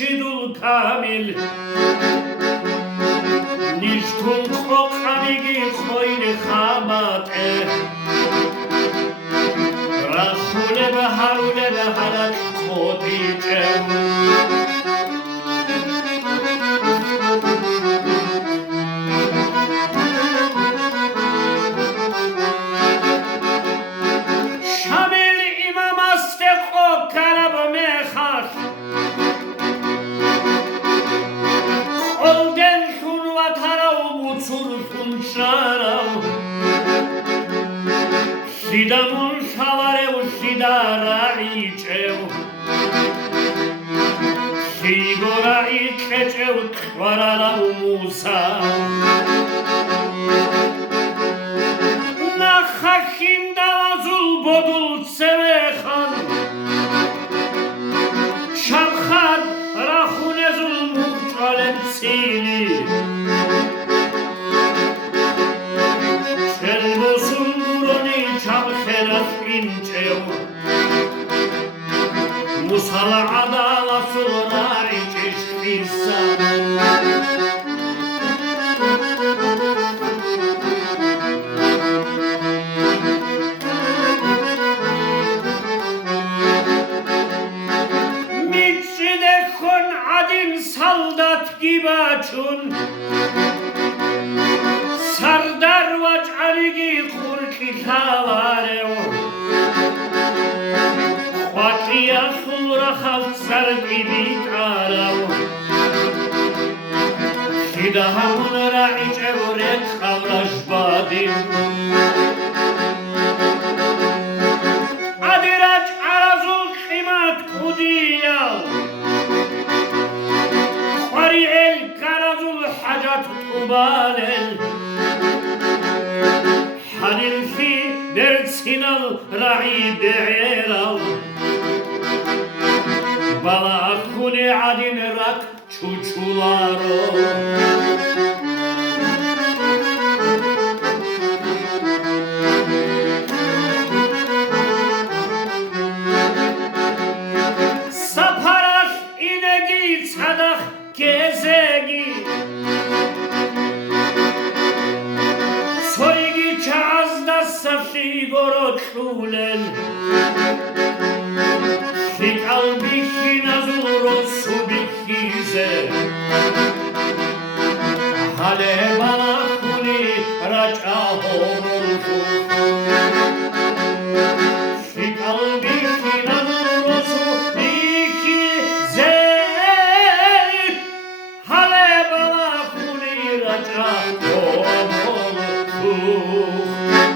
murshidul kamil nishtul khoqamigi khoin khamate rakhule baharule baharat khodiche Sidamul shavareu sidaraicheu Sigora ikecheu tvarala umusa Nakhakhin davazul bodul sevekhan Shamkhad rakhunezul murchalem sili Musala adala surari çeşkisa Mitçide kon adin saldat gibi açun Sardar vaç aligi kurki kavareo Khatiya khura khafsar gibit arav Shidahamun ra'ic evret khavrash badim Adiraj arazul khimat kudiya Khari el karazul hajat ubalel Hadil fi dersinal ra'i be'erav Bala khuni adin rak çuçularo